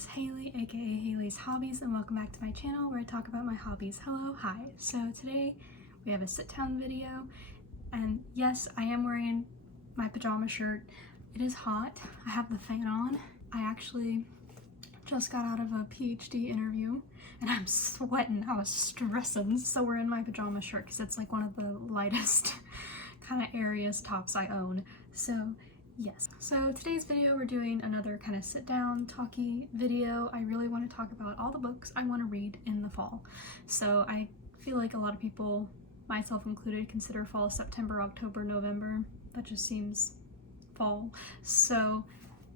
is Haley, aka Haley's Hobbies, and welcome back to my channel where I talk about my hobbies. Hello, hi. So today we have a sit-down video, and yes, I am wearing my pajama shirt. It is hot. I have the fan on. I actually just got out of a PhD interview and I'm sweating. I was stressing, so we're in my pajama shirt because it's like one of the lightest kind of areas tops I own. So yes. So today's video we're doing another kind of sit down talky video. I really want to talk about all the books I want to read in the fall. So I feel like a lot of people, myself included, consider fall September, October, November. That just seems fall. So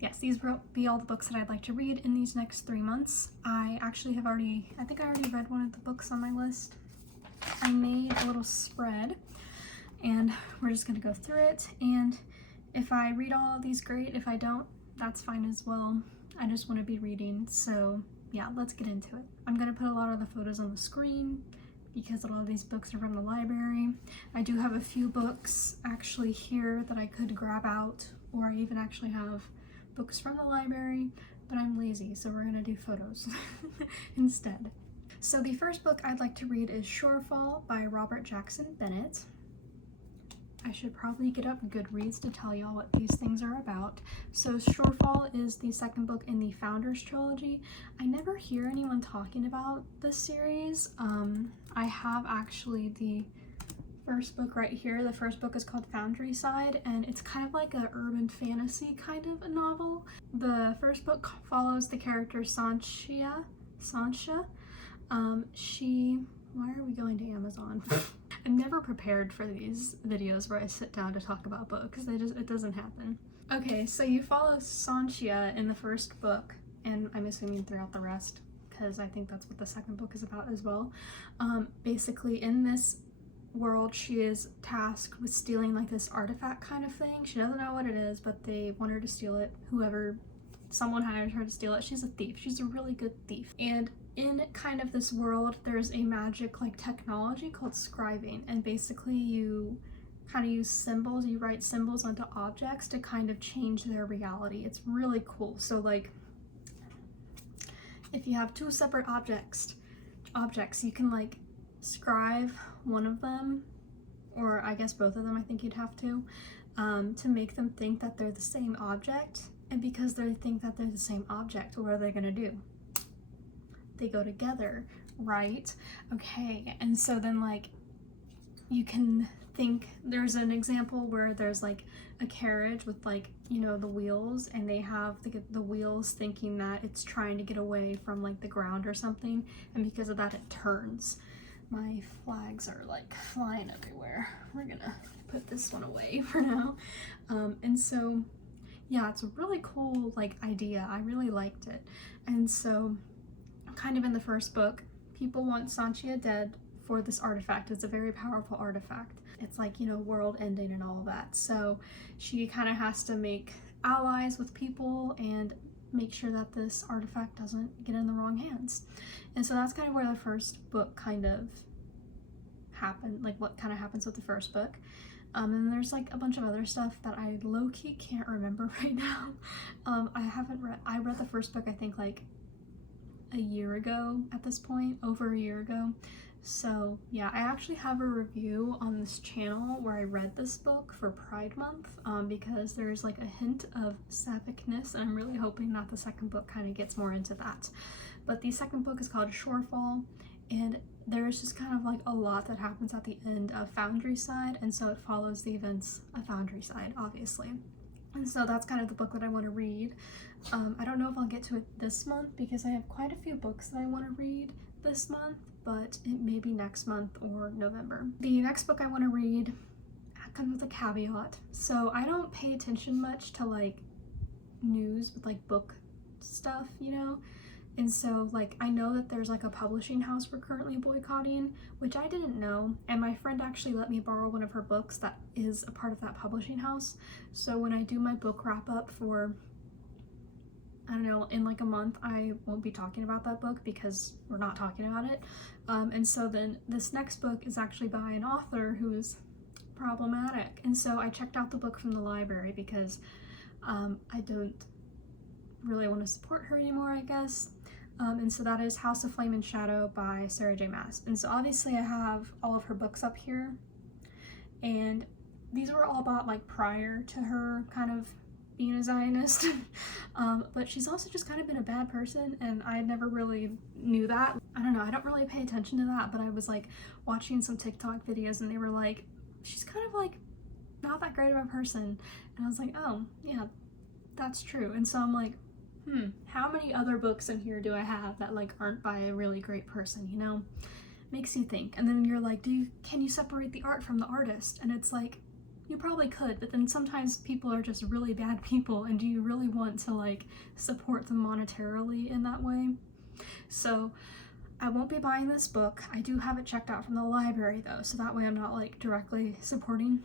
yes, these will be all the books that I'd like to read in these next 3 months. I actually have already, I think I already read one of the books on my list. I made a little spread and we're just going to go through it, and if I read all of these, great. If I don't, that's fine as well. I just want to be reading, so yeah, let's get into it. I'm going to put a lot of the photos on the screen because a lot of these books are from the library. I do have a few books actually here that I could grab out, or I even actually have books from the library, but I'm lazy, so we're going to do photos instead. So the first book I'd like to read is Shorefall by Robert Jackson Bennett. I should probably get up Goodreads to tell y'all what these things are about. So Shorefall is the second book in the Founders trilogy. I never hear anyone talking about this series. I have actually the first book right here. The first book is called Foundry Side, and it's kind of like a urban fantasy kind of a novel. The first book follows the character Sancha. Why are we going to Amazon? I'm never prepared for these videos where I sit down to talk about books. It doesn't happen. Okay, so you follow Sancha in the first book, and I'm assuming throughout the rest, because I think that's what the second book is about as well. Basically, in this world, she is tasked with stealing like this artifact kind of thing. She doesn't know what it is, but they want her to steal it. Someone hired her to steal it. She's a thief. She's a really good thief. And in kind of this world, there's a magic like technology called scribing, and basically you kind of use symbols, you write symbols onto objects to kind of change their reality. It's really cool. So like if you have two separate objects, you can like scribe one of them, or I guess both of them, I think you'd have to make them think that they're the same object. And because they think that they're the same object, what are they gonna do? They go together, right? Okay, and so then like you can think, there's an example where there's like a carriage with like, you know, the wheels, and they have the wheels thinking that it's trying to get away from like the ground or something, and because of that it turns. My flags are like flying everywhere. We're gonna put this one away for now. And so yeah, it's a really cool like idea. I really liked it. And so kind of in the first book, people want Sancha dead for this artifact. It's a very powerful artifact. It's like, you know, world ending and all that. So she kind of has to make allies with people and make sure that this artifact doesn't get in the wrong hands. And so that's kind of where the first book kind of happened, like what kind of happens with the first book. And there's like a bunch of other stuff that I low-key can't remember right now. I read the first book I think like a year ago at this point, over a year ago. So yeah, I actually have a review on this channel where I read this book for Pride Month, because there's like a hint of sappicness, and I'm really hoping that the second book kind of gets more into that. But the second book is called Shorefall, and there's just kind of like a lot that happens at the end of Foundry Side, and so it follows the events of Foundry Side, obviously. And so that's kind of the book that I want to read. I don't know if I'll get to it this month because I have quite a few books that I want to read this month, but it may be next month or November. The next book I want to read comes with a caveat. So I don't pay attention much to like news with like book stuff, you know? And so like I know that there's like a publishing house we're currently boycotting, which I didn't know, and my friend actually let me borrow one of her books that is a part of that publishing house. So when I do my book wrap up for, I don't know, in like a month, I won't be talking about that book because we're not talking about it. And so then this next book is actually by an author who's problematic, and so I checked out the book from the library because I don't really want to support her anymore, I guess. And so that is House of Flame and Shadow by Sarah J. Maas. And so obviously I have all of her books up here, and these were all bought like prior to her kind of being a Zionist. But she's also just kind of been a bad person, and I never really knew that. I don't know, I don't really pay attention to that, but I was like watching some TikTok videos and they were like, she's kind of like not that great of a person. And I was like, oh yeah, that's true. And so I'm like, how many other books in here do I have that like aren't by a really great person, you know? Makes you think. And then you're like, can you separate the art from the artist? And it's like, you probably could, but then sometimes people are just really bad people, and do you really want to like support them monetarily in that way? So I won't be buying this book. I do have it checked out from the library though, so that way I'm not like directly supporting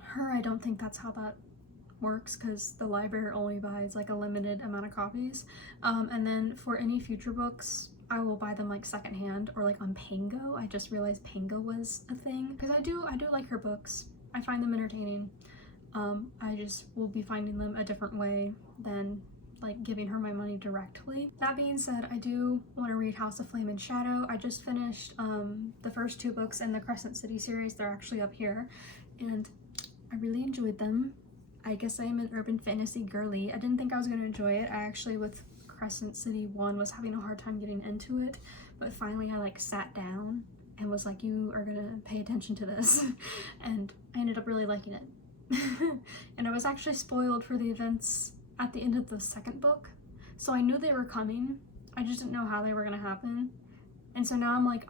her. I don't think that's how that works, because the library only buys like a limited amount of copies. And then for any future books, I will buy them like secondhand or like on Pango. I just realized Pango was a thing, because I do like her books. I find them entertaining. I just will be finding them a different way than like giving her my money directly. That being said, I do want to read House of Flame and Shadow. I just finished the first 2 books in the Crescent City series. They're actually up here, and I really enjoyed them. I guess I am an urban fantasy girly. I didn't think I was going to enjoy it. I actually, with Crescent City 1, was having a hard time getting into it, but finally I like sat down and was like, you are gonna pay attention to this. And I ended up really liking it. And I was actually spoiled for the events at the end of the second book, so I knew they were coming. I just didn't know how they were gonna happen. And so now I'm like,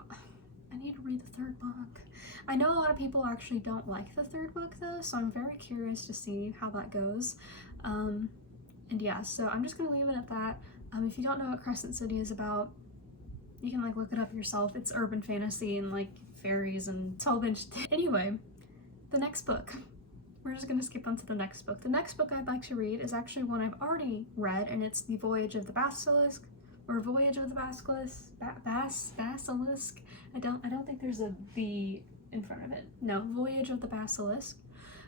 I need to read the 3rd book. I know a lot of people actually don't like the 3rd book though, so I'm very curious to see how that goes. And yeah, so I'm just gonna leave it at that. If you don't know what Crescent City is about, you can like look it up yourself. It's urban fantasy and like fairies and 12-inch. Anyway, the next book. We're just gonna skip on to the next book. The next book I'd like to read is actually one I've already read, and it's The Voyage of the Basilisk, or Voyage of the Basilisk. Basilisk. I don't think there's a V in front of it. No, Voyage of the Basilisk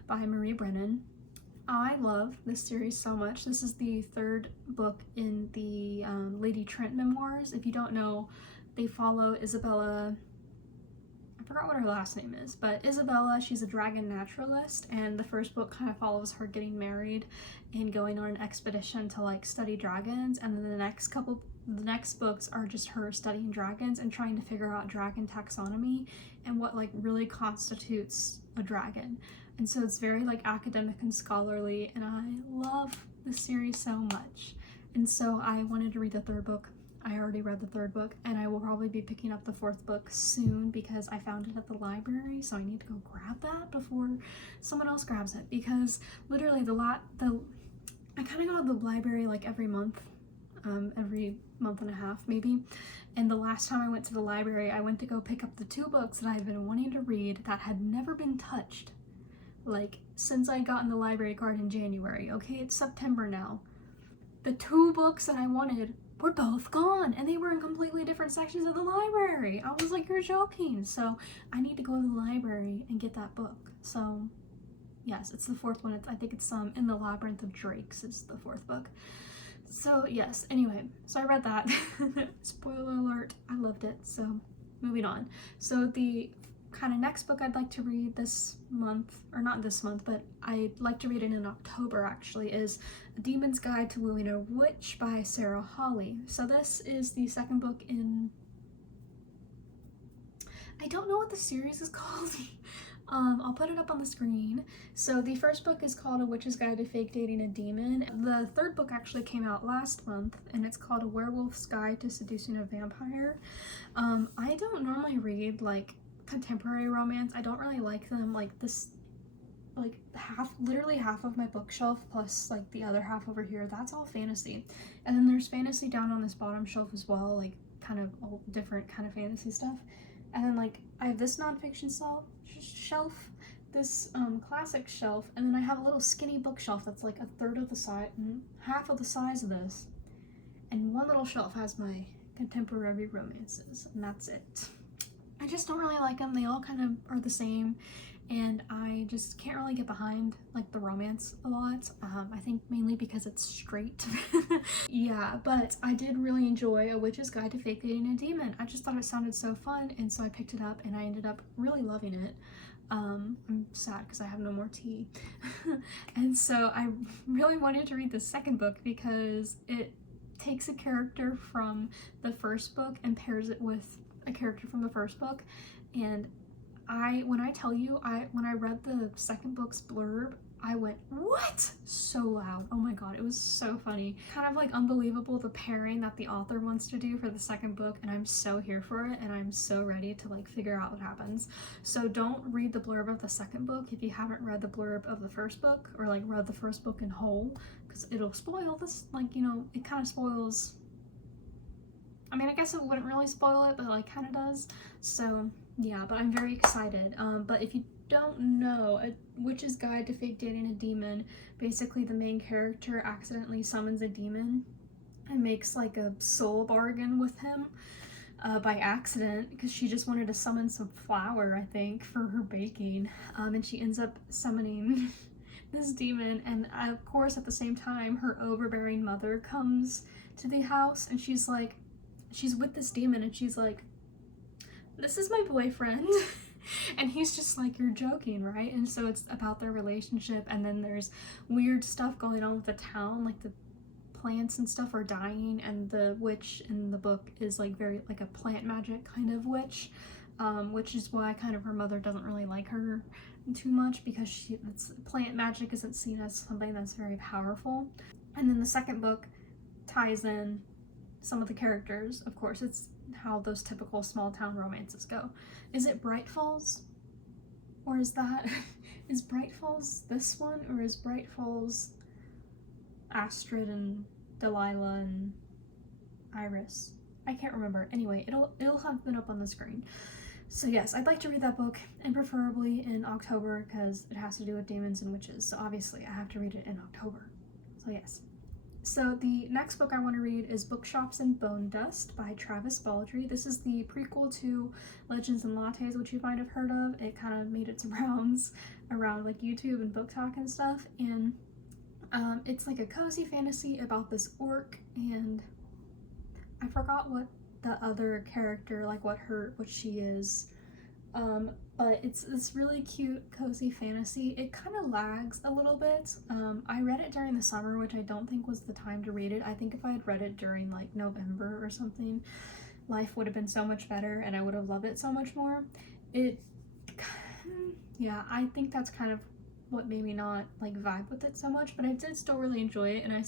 by Marie Brennan. I love this series so much. This is the 3rd book in the Lady Trent memoirs. If you don't know, they follow Isabella. I forgot what her last name is, but Isabella, she's a dragon naturalist, and the 1st book kind of follows her getting married and going on an expedition to like study dragons, and then the next books are just her studying dragons and trying to figure out dragon taxonomy and what like really constitutes a dragon. And so it's very like academic and scholarly, and I love this series so much. And so I wanted to read the 3rd book. I already read the 3rd book, and I will probably be picking up the 4th book soon because I found it at the library, so I need to go grab that before someone else grabs it, because literally I kind of go to the library like every month and a half maybe, and the last time I went to the library, I went to go pick up the 2 books that I've been wanting to read that had never been touched like since I got in the library card in January. Okay, it's September now. The 2 books that I wanted were both gone, and they were in completely different sections of the library. I was like, you're joking. So I need to go to the library and get that book. So yes, it's the 4th one. I think it's In the Labyrinth of Drakes is the 4th book. So yes, anyway, so I read that. Spoiler alert, I loved it. So moving on. So the kind of next book I'd like to read this month, or not this month, but I'd like to read it in October actually, is A Demon's Guide to Wooing a Witch by Sarah Hawley. So this is the 2nd book in, I don't know what the series is called. I'll put it up on the screen. So the 1st book is called A Witch's Guide to Fake Dating a Demon. The 3rd book actually came out last month, and it's called A Werewolf's Guide to Seducing a Vampire. I don't normally read like contemporary romance. I don't really like them. Like this, like literally half of my bookshelf plus like the other half over here, that's all fantasy. And then there's fantasy down on this bottom shelf as well, like kind of all different kind of fantasy stuff. And then like I have this nonfiction shelf, this classic shelf, and then I have a little skinny bookshelf that's like a third of the size, half of the size of this. And one little shelf has my contemporary romances, and that's it. I I just don't really like them. They all kind of are the same, and I just can't really get behind like the romance a lot. I think mainly because it's straight. Yeah, but I did really enjoy A Witch's Guide to Fake Dating a Demon. I just thought it sounded so fun, and so I picked it up and I ended up really loving it. I'm sad because I have no more tea. And so I really wanted to read the second book because it takes a character from the first book and pairs it with a character from the first book. And when I read the second book's blurb, I went, what? So loud. Oh my god, it was so funny. Kind of like unbelievable the pairing that the author wants to do for the second book, and I'm so here for it, and I'm so ready to like figure out what happens. So don't read the blurb of the second book if you haven't read the blurb of the first book, or like read the first book in whole, because it'll spoil this, like, you know, it kind of spoils. I mean, I guess it wouldn't really spoil it, but like kind of does. So yeah, but I'm very excited. But if you don't know, A Witch's Guide to Fake Dating a Demon, basically the main character accidentally summons a demon and makes like a soul bargain with him by accident, because she just wanted to summon some flour, I think, for her baking, and she ends up summoning this demon. And of course, at the same time, her overbearing mother comes to the house, and she's with this demon, and she's like, this is my boyfriend. And he's just like, you're joking, right? And so it's about their relationship, and then there's weird stuff going on with the town, like the plants and stuff are dying, and the witch in the book is like very like a plant magic kind of witch, which is why kind of her mother doesn't really like her too much, because plant magic isn't seen as something that's very powerful. And then the second book ties in some of the characters. Of course, it's how those typical small town romances go. Is it Bright Falls? Or is Bright Falls this one? Or is Bright Falls Astrid and Delilah and Iris? I can't remember. Anyway, it'll have been up on the screen. So yes, I'd like to read that book, and preferably in October, because it has to do with demons and witches. So obviously I have to read it in October. So yes. So the next book I want to read is Bookshops and Bone Dust by Travis Baldree. This is the prequel to Legends and Lattes, which you might have heard of. It kind of made its rounds around like YouTube and Book Talk and stuff. And it's like a cozy fantasy about this orc, and I forgot what the other character, like what she is. But it's this really cute, cozy fantasy. It kind of lags a little bit. I read it during the summer, which I don't think was the time to read it. I think if I had read it during like November or something, life would have been so much better and I would have loved it so much more. Yeah, I think that's kind of what made me not like vibe with it so much, but I did still really enjoy it, and I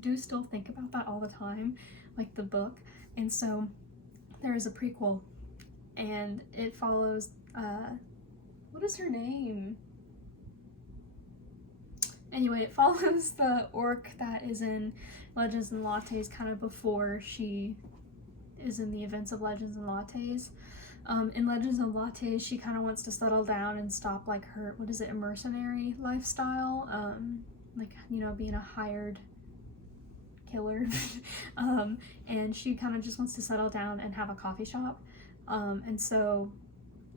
do still think about that all the time, like the book. And so there is a prequel, and it follows what is her name? Anyway, it follows the orc that is in Legends and Lattes kind of before she is in the events of Legends and Lattes. In Legends and Lattes, she kind of wants to settle down and stop like her, a mercenary lifestyle, like, you know, being a hired killer. And she kind of just wants to settle down and have a coffee shop. And so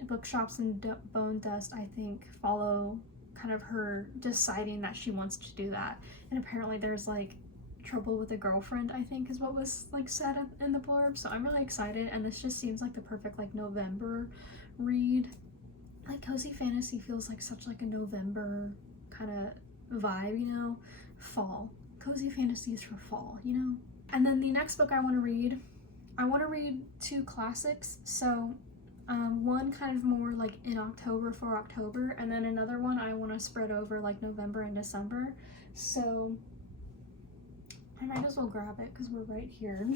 Bookshops and Bone Dust, I think, follow kind of her deciding that she wants to do that. And apparently there's like trouble with a girlfriend, I think is what was like said in the blurb. So I'm really excited, and this just seems like the perfect like November read. Like cozy fantasy feels like such like a November kind of vibe, you know? Fall. Cozy fantasy is for fall, you know? And then the next book I want to read two classics. So one kind of more like in October for October, and then another one I want to spread over like November and December. So I might as well grab it because we're right here.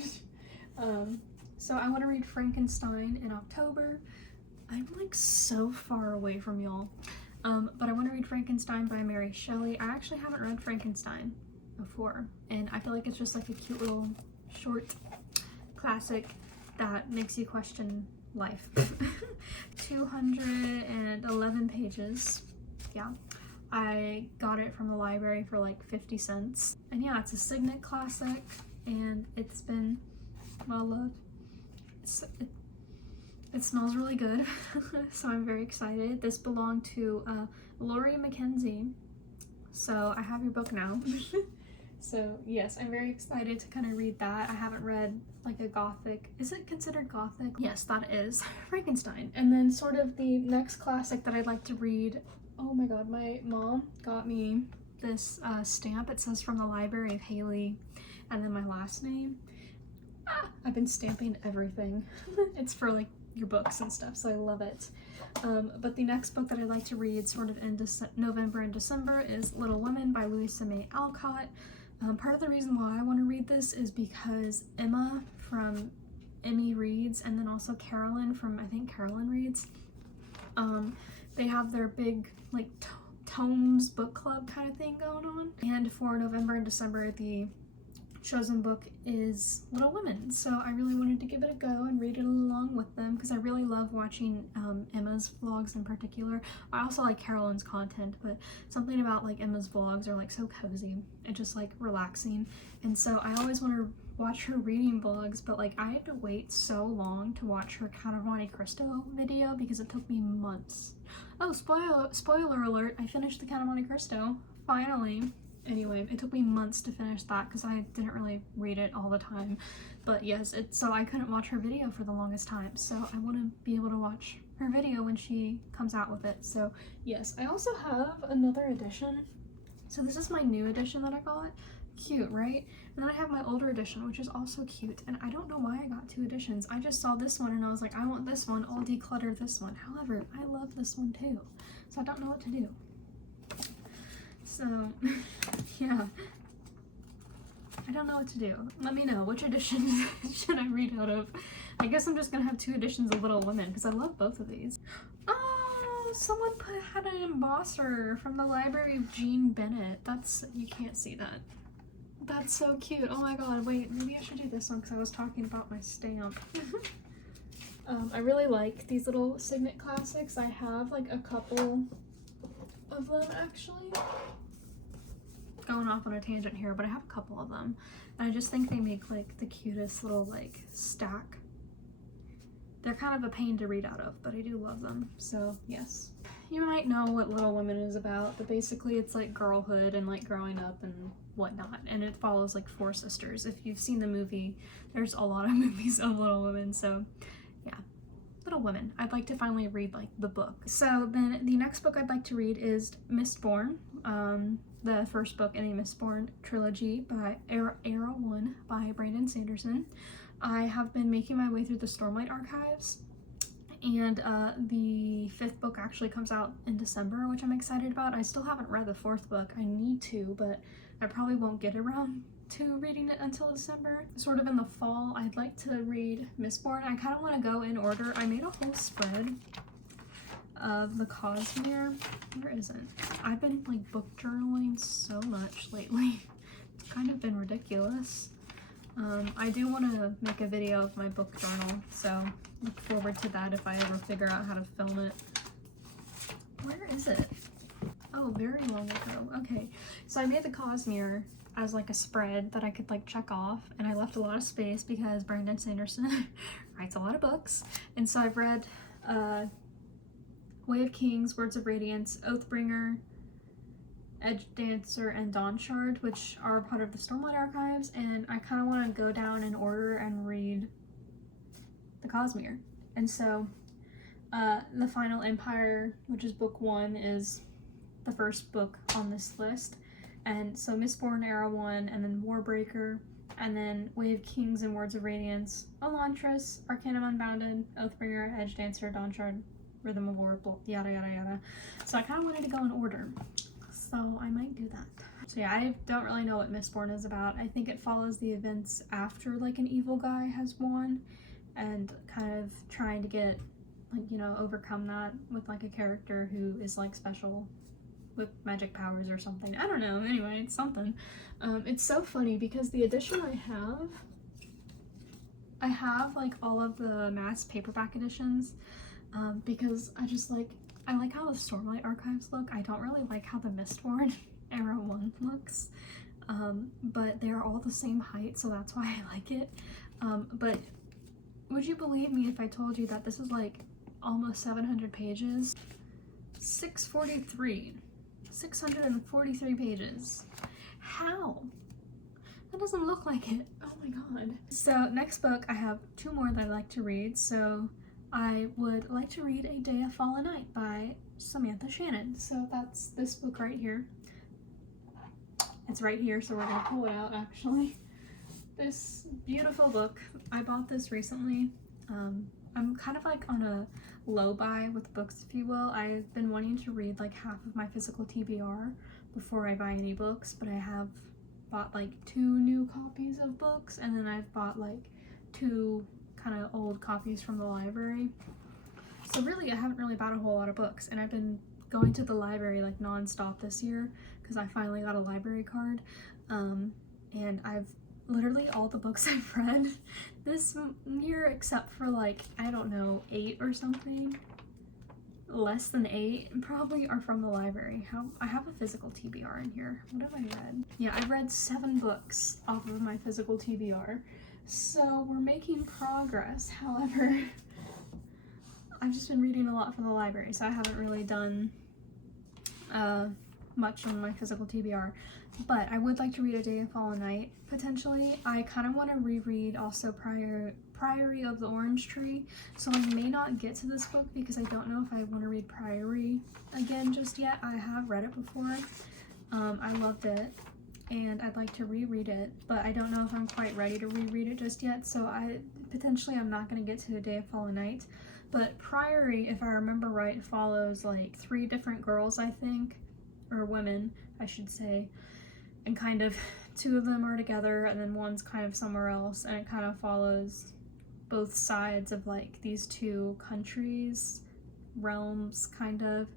So I want to read Frankenstein in October. I'm like so far away from y'all. But I want to read Frankenstein by Mary Shelley. I actually haven't read Frankenstein before, and I feel like it's just like a cute little short classic that makes you question life. 211 pages. Yeah, I got it from the library for like 50 cents. And yeah, it's a Signet classic, and it's been well loved. It smells really good, so I'm very excited. This belonged to Lori Mackenzie, so I have your book now. So yes, I'm very excited to kind of read that. I haven't read like a gothic, is it considered gothic? Yes, that is Frankenstein. And then sort of the next classic that I'd like to read, oh my god, my mom got me this stamp. It says from the Library of Hailey, and then my last name. I've been stamping everything. It's for like your books and stuff, so I love it. But the next book that I'd like to read sort of in November and December is Little Women by Louisa May Alcott. Part of the reason why I want to read this is because Emma from Emmy Reads, and then also Carolyn from, I think Carolyn Reads, they have their big like tomes book club kind of thing going on. And for November and December, the chosen book is Little Women, so I really wanted to give it a go and read it along with them because I really love watching Emma's vlogs in particular. I also like Carolyn's content, but something about like Emma's vlogs are like so cozy and just like relaxing, and so I always want to watch her reading vlogs, but like I had to wait so long to watch her Count of Monte Cristo video because it took me months. Oh, spoiler alert, I finished the Count of Monte Cristo, finally. Anyway, it took me months to finish that because I didn't really read it all the time. But yes, so I couldn't watch her video for the longest time. So I want to be able to watch her video when she comes out with it. So yes, I also have another edition. So this is my new edition that I got. Cute, right? And then I have my older edition, which is also cute. And I don't know why I got two editions. I just saw this one and I was like, I want this one. I'll declutter this one. However, I love this one too. So I don't know what to do. So, yeah, I don't know what to do. Let me know, which edition should I read out of? I guess I'm just gonna have two editions of Little Women because I love both of these. Oh, someone had an embosser from the Library of Jean Bennett. You can't see that. That's so cute. Oh my god, wait, maybe I should do this one because I was talking about my stamp. I really like these little Signet classics. I have like a couple of them actually. Going off on a tangent here, but I have a couple of them, and I just think they make like the cutest little like stack. They're kind of a pain to read out of, but I do love them. So yes, you might know what Little Women is about, but basically it's like girlhood and like growing up and whatnot, and it follows like four sisters. If you've seen the movie, there's a lot of movies of Little Women, so yeah. Little Women. I'd like to finally read like the book. So then the next book I'd like to read is Mistborn, the first book in the Mistborn trilogy by Era 1 by Brandon Sanderson. I have been making my way through the Stormlight archives, and the fifth book actually comes out in December, which I'm excited about. I still haven't read the fourth book. I need to, but I probably won't get around to reading it until December. Sort of in the fall, I'd like to read Mistborn. I kind of want to go in order. I made a whole spread of the Cosmere. Where is it? I've been like book journaling so much lately. It's kind of been ridiculous. I do want to make a video of my book journal, so look forward to that if I ever figure out how to film it. Where is it? Oh, very long ago. Okay, so I made the Cosmere as like a spread that I could like check off, and I left a lot of space because Brandon Sanderson writes a lot of books, and so I've read Way of Kings, Words of Radiance, Oathbringer, Edge Dancer, and Dawnshard, which are part of the Stormlight archives, and I kind of want to go down in order and read the Cosmere. And so The Final Empire, which is book 1, is the first book on this list. And so Mistborn Era 1, and then Warbreaker, and then Way of Kings and Words of Radiance, Elantris, Arcanum Unbounded, Oathbringer, Edge Dancer, Dawnshard, Rhythm of War, yada yada yada. So I kind of wanted to go in order, so I might do that. So yeah, I don't really know what Mistborn is about. I think it follows the events after like an evil guy has won, and kind of trying to get like, you know, overcome that with like a character who is like special with magic powers or something. I don't know. Anyway, it's something. It's so funny because the edition I have like all of the mass paperback editions, because I like how the Stormlight archives look. I don't really like how the Mistborn Era 1 looks, but they're all the same height, so that's why I like it. But would you believe me if I told you that this is like almost 700 pages? 643 pages. How? That doesn't look like it. Oh my god. So next book, I have two more that I'd like to read. So I would like to read A Day, a Fall, a Night by Samantha Shannon. So that's this book right here. It's right here, so we're gonna pull it out actually. This beautiful book. I bought this recently. I'm kind of like on a low buy with books, if you will. I've been wanting to read like half of my physical TBR before I buy any books, but I have bought like 2 new copies of books, and then I've bought like 2 kind of old copies from the library. So really, I haven't really bought a whole lot of books, and I've been going to the library like non-stop this year because I finally got a library card, and I've literally all the books I've read this year, except for like, I don't know, 8 or something, less than 8 probably, are from the library. I have a physical TBR in here. What have I read? Yeah, I read 7 books off of my physical TBR, so we're making progress. However, I've just been reading a lot from the library, so I haven't really done much on my physical TBR, but I would like to read A Day, a Fall, a Night, potentially. I kind of want to reread also Priory of the Orange Tree, so I may not get to this book because I don't know if I want to read Priory again just yet. I have read it before. I loved it, and I'd like to reread it, but I don't know if I'm quite ready to reread it just yet, so I'm not going to get to A Day, a Fall, a Night. But Priory, if I remember right, follows like 3 different girls, I think, or women, I should say, and kind of 2 of them are together and then one's kind of somewhere else, and it kind of follows both sides of like these 2 countries, realms, kind of,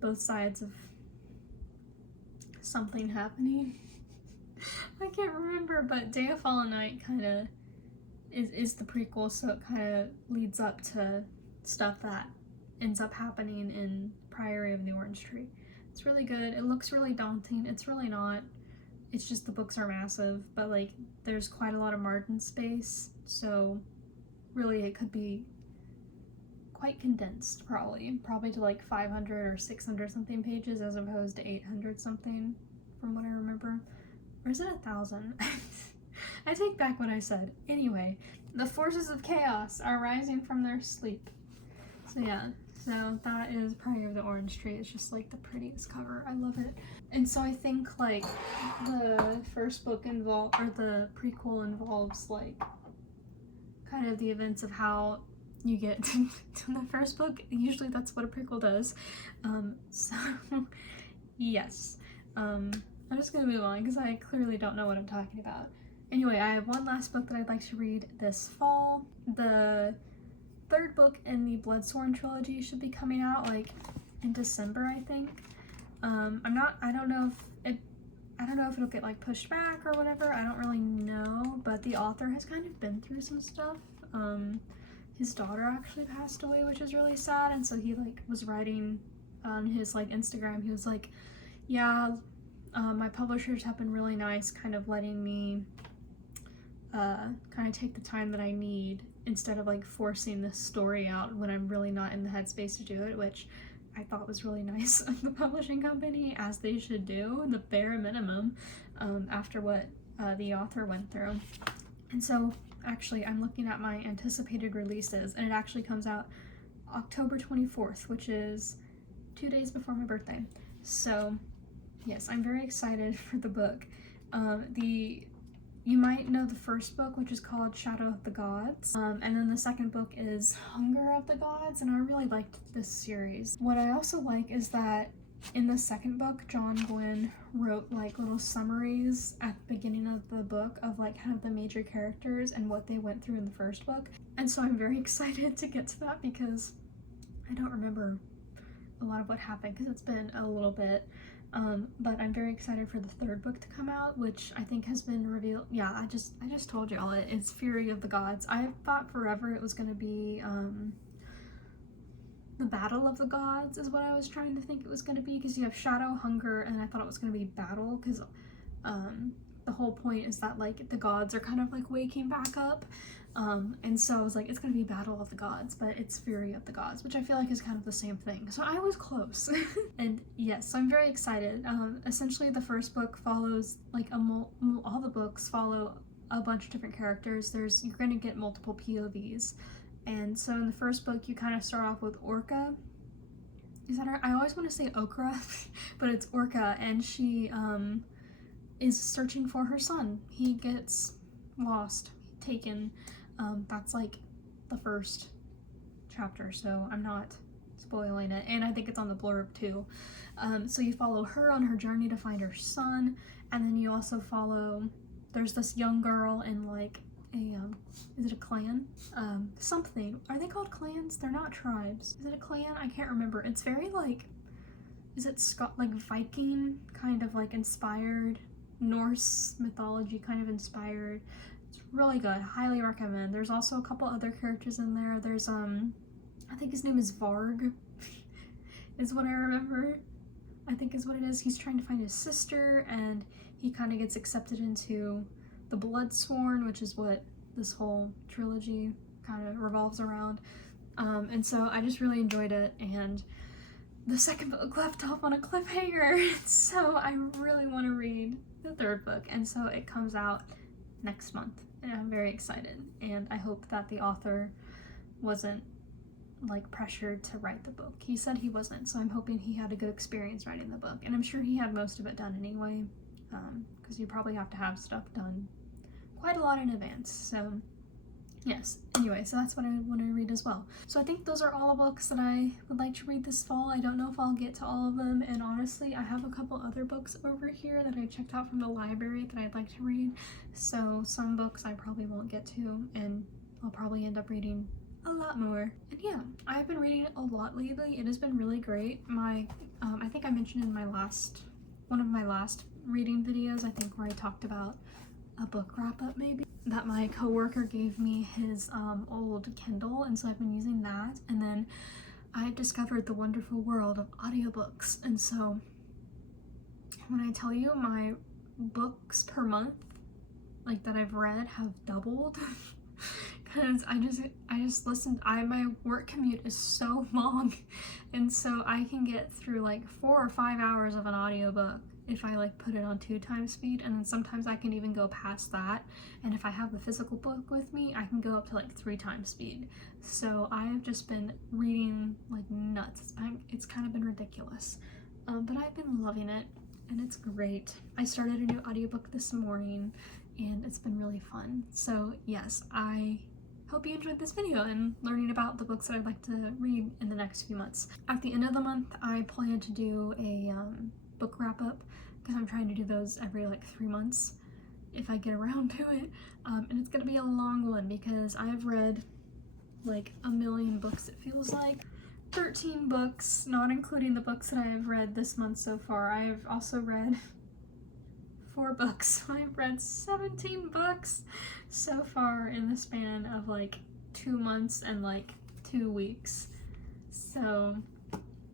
both sides of something happening. I can't remember, but Day of Fall and Night kind of is the prequel, so it kind of leads up to stuff that ends up happening in Priory of the Orange Tree. It's really good. It looks really daunting. It's really not. It's just the books are massive, but like there's quite a lot of margin space, so really it could be quite condensed, probably to like 500 or 600 something pages as opposed to 800 something from what I remember. Or is it 1,000? I take back what I said. Anyway, the forces of chaos are rising from their sleep. So yeah, so that is Priory of the Orange Tree. It's just like the prettiest cover. I love it. And so I think like the first book or the prequel involves like kind of the events of how you get to the first book. Usually that's what a prequel does. So yes. I'm just gonna move on because I clearly don't know what I'm talking about. Anyway, I have one last book that I'd like to read this fall. The 3rd book in the Bloodsworn trilogy should be coming out like in December, I think. I don't know if it'll get like pushed back or whatever. I don't really know, but the author has kind of been through some stuff. His daughter actually passed away, which is really sad, and so he like was writing on his like Instagram. He was like, yeah, my publishers have been really nice, kind of letting me kind of take the time that I need instead of like forcing this story out when I'm really not in the headspace to do it, which I thought was really nice of the publishing company, as they should do, the bare minimum, after what the author went through. And so actually I'm looking at my anticipated releases, and it actually comes out October 24th, which is 2 days before my birthday. So yes, I'm very excited for the book. You might know the first book, which is called Shadow of the Gods, and then the second book is Hunger of the Gods, and I really liked this series. What I also like is that in the second book, John Gwynne wrote like little summaries at the beginning of the book of like kind of the major characters and what they went through in the first book, and so I'm very excited to get to that because I don't remember a lot of what happened because it's been a little bit. But I'm very excited for the 3rd book to come out, which I think has been revealed. Yeah, I just told y'all it's Fury of the Gods. I thought forever it was going to be the Battle of the Gods is what I was trying to think it was going to be, because you have Shadow, Hunger, and I thought it was going to be Battle, because the whole point is that like the gods are kind of like waking back up. And so I was like, it's gonna be Battle of the Gods, but it's Fury of the Gods, which I feel like is kind of the same thing. So I was close. And yes, so I'm very excited. Essentially the first book follows like all the books follow a bunch of different characters. You're gonna get multiple POVs. And so in the first book, you kind of start off with Orca. Is that her? I always want to say Okra, but it's Orca, and she is searching for her son. He gets lost, taken. That's like the first chapter, so I'm not spoiling it, and I think it's on the blurb too. So you follow her on her journey to find her son, and then you also follow, there's this young girl in like a, is it a clan? Something. Are they called clans? They're not tribes. Is it a clan? I can't remember. It's very like, is it like Viking kind of like inspired, Norse mythology kind of inspired. It's really good. Highly recommend. There's also a couple other characters in there. There's I think his name is Varg is what I remember. I think is what it is. He's trying to find his sister, and he kind of gets accepted into the Bloodsworn, which is what this whole trilogy kind of revolves around. And so I just really enjoyed it, and the second book left off on a cliffhanger, so I really want to read the third book, and so it comes out next month, and I'm very excited, and I hope that the author wasn't like pressured to write the book. He said he wasn't, so I'm hoping he had a good experience writing the book, and I'm sure he had most of it done anyway, because you probably have to have stuff done quite a lot in advance. So yes, anyway, so that's what I want to read as well. So I think those are all the books that I would like to read this fall. I don't know if I'll get to all of them, and honestly I have a couple other books over here that I checked out from the library that I'd like to read, so some books I probably won't get to, and I'll probably end up reading a lot more. And yeah, I've been reading a lot lately. It has been really great. I think I mentioned in one of my last reading videos, I think, where I talked about a book wrap-up maybe, that my coworker gave me his old Kindle, and so I've been using that. And then I've discovered the wonderful world of audiobooks, and so when I tell you my books per month like that I've read have doubled because I just listened. My work commute is so long, and so I can get through like 4 or 5 hours of an audiobook if I like put it on 2x speed, and then sometimes I can even go past that, and if I have the physical book with me I can go up to like 3x speed. So I have just been reading like nuts. It's kind of been ridiculous, but I've been loving it, and it's great. I started a new audiobook this morning, and it's been really fun. So yes, I hope you enjoyed this video and learning about the books that I'd like to read in the next few months. At the end of the month I plan to do a book wrap-up, because I'm trying to do those every like 3 months if I get around to it, and it's gonna be a long one because I've read like a million books, it feels like. 13 books, not including the books that I have read this month so far. I have also read 4 books. I've read 17 books so far in the span of like 2 months and like 2 weeks. So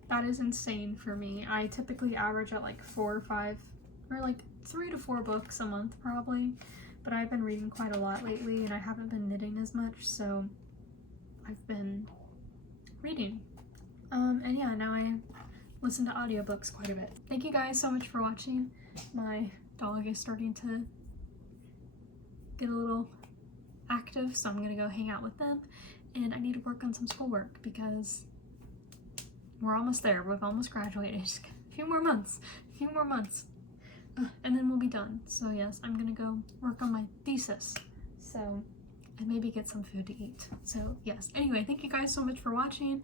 that is insane for me. I typically average at like 4 or 5, or like 3 to 4 books a month probably, but I've been reading quite a lot lately, and I haven't been knitting as much, so I've been reading. And yeah, now I listen to audiobooks quite a bit. Thank you guys so much for watching. My dog is starting to get a little active, so I'm gonna go hang out with them, and I need to work on some schoolwork because we're almost there. We've almost graduated. Just a few more months, and then we'll be done. So yes, I'm gonna go work on my thesis, so, and maybe get some food to eat. So yes, anyway, thank you guys so much for watching.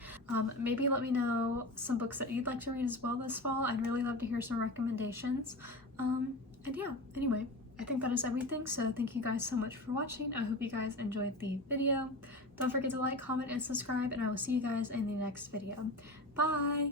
Maybe let me know some books that you'd like to read as well this fall. I'd really love to hear some recommendations. And yeah, anyway, I think that is everything, so thank you guys so much for watching. I hope you guys enjoyed the video. Don't forget to like, comment, and subscribe, and I will see you guys in the next video. Bye!